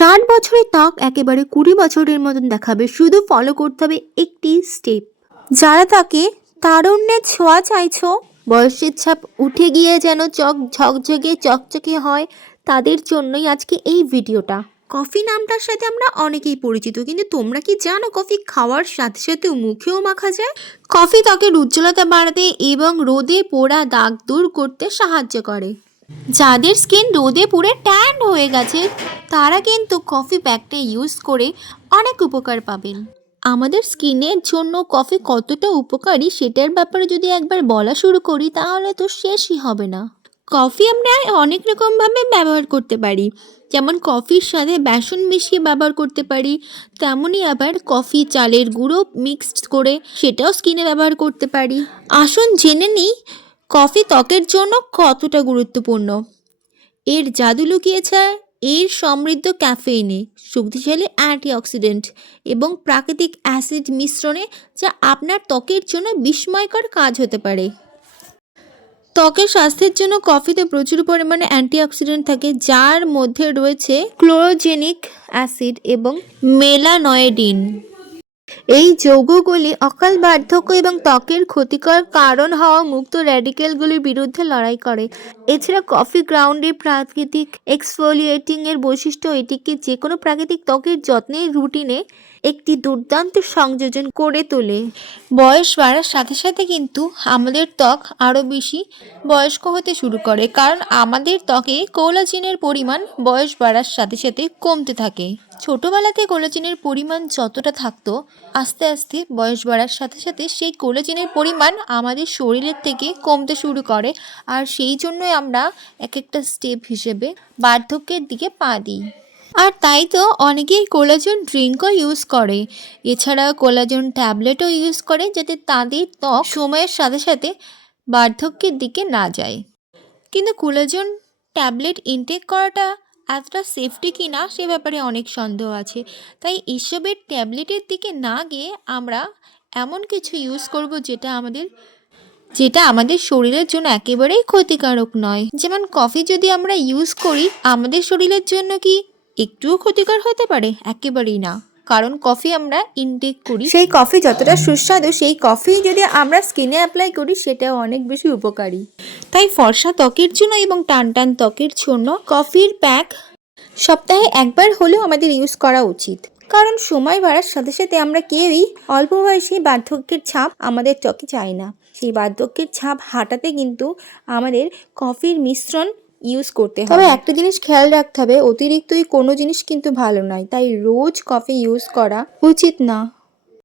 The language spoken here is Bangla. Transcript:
60 বছরের ত্বক একেবারে 20 বছরের মতন দেখাবে, শুধু ফলো করতে হবে একটি স্টেপ। যারা তাকে তারুণ্যের ছোঁয়া চাইছো, বয়সের ছাপ উঠে গিয়ে যেন চক ঝকঝকে চকচকে হয়, তাদের জন্যই আজকে এই ভিডিওটা। কফি নামটার সাথে আমরা অনেকেই পরিচিত, কিন্তু তোমরা কি জানো কফি খাওয়ার সাথে সাথে মুখেও মাখা যায়? কফি ত্বকের উজ্জ্বলতা বাড়াতে এবং রোদে পোড়া দাগ দূর করতে সাহায্য করে। যাদের স্কিন রোদে পুড়ে ট্যান হয়ে গেছে তারা কিন্তু কফি প্যাকটা ইউজ করে অনেক উপকার পাবেন। আমাদের স্কিনের জন্য কফি কতটা উপকারী সেটার ব্যাপারে যদি একবার বলা শুরু করি তাহলে তো শেষই হবে না। কফি আমরা অনেক রকমভাবে ব্যবহার করতে পারি, যেমন কফির সাথে বেসন মিশিয়ে ব্যবহার করতে পারি, তেমনই আবার কফি চালের গুঁড়ো মিক্সড করে সেটাও স্কিনে ব্যবহার করতে পারি। আসুন জেনে নিই কফি ত্বকের জন্য কতটা গুরুত্বপূর্ণ। এর জাদু লুকিয়েছে এর সমৃদ্ধ ক্যাফেইনে, শক্তিশালী অ্যান্টিঅক্সিডেন্ট এবং প্রাকৃতিক অ্যাসিড মিশ্রণে, যা আপনার ত্বকের জন্য বিস্ময়কর কাজ হতে পারে। ত্বকের স্বাস্থ্যের জন্য কফিতে প্রচুর পরিমাণে অ্যান্টিঅক্সিডেন্ট থাকে, যার মধ্যে রয়েছে ক্লোরোজেনিক অ্যাসিড এবং মেলানয়েডিন। এই যৌগগুলি অকাল বার্ধক্য এবং ত্বকের ক্ষতিকর কারণ হওয়া মুক্ত র্যাডিক্যালগুলির বিরুদ্ধে লড়াই করে। এছাড়া কফি গ্রাউন্ডের প্রাকৃতিক এক্সফোলিয়েটিং এর বৈশিষ্ট্য এটিকে যে কোনো প্রাকৃতিক ত্বকের যত্নের রুটিনে একটি দুর্দান্ত সংযোজন করে তোলে। বয়স বাড়ার সাথে সাথে কিন্তু আমাদের ত্বক আরও বেশি বয়স্ক হতে শুরু করে, কারণ আমাদের ত্বকে কোলাজেনের পরিমাণ বয়স বাড়ার সাথে সাথে কমতে থাকে। ছোটোবেলাতে কোলাজেনের পরিমাণ যতটা থাকতো, আস্তে আস্তে বয়স বাড়ার সাথে সাথে সেই কোলাজেনের পরিমাণ আমাদের শরীরের থেকে কমতে শুরু করে, আর সেই জন্যই আমরা এক একটা স্টেপ হিসেবে বার্ধক্যের দিকে পা দিই। আর তাই তো অনেকেই কোলাজেন ড্রিঙ্কও ইউজ করে, এছাড়া কোলাজেন ট্যাবলেটও ইউজ করে, যাতে তাদের ত্বক সময়ের সাথে সাথে বার্ধক্যের দিকে না যায়। কিন্তু কোলাজেন ট্যাবলেট ইনটেক করাটা এতটা সেফটি কি না সে ব্যাপারে অনেক সন্দেহ আছে। তাই এসবের ট্যাবলেটের দিকে না গিয়ে আমরা এমন কিছু ইউজ করব যেটা আমাদের শরীরের জন্য একেবারেই ক্ষতিকারক নয়। যেমন কফি যদি আমরা ইউজ করি, আমাদের শরীরের জন্য কি একটুও ক্ষতিকর হতে পারে? একেবারেই না, কারণ কফি আমরা ইনটেক করি, সেই কফি যতটা সুস্বাদু সেই কফি যদি আমরা স্কিনে অ্যাপ্লাই করি সেটাও অনেক বেশি উপকারী। তাই ফর্সা ত্বকের জন্য এবং টান টান ত্বকের জন্য কফির প্যাক সপ্তাহে একবার হলেও আমাদের ইউজ করা উচিত। কারণ সময় বাড়ার সাথে সাথে আমরা কেউই অল্প বয়সে বার্ধক্যের ছাপ আমাদের ত্বকে চাই না। সেই বার্ধক্যের ছাপ হাঁটাতে কিন্তু আমাদের কফির মিশ্রণ ইউজ করতে হবে। তবে একটা জিনিস খেয়াল রাখতে হবে, অতিরিক্তই কোনো জিনিস কিন্তু ভালো নয়, তাই রোজ কফি ইউজ করা উচিত না।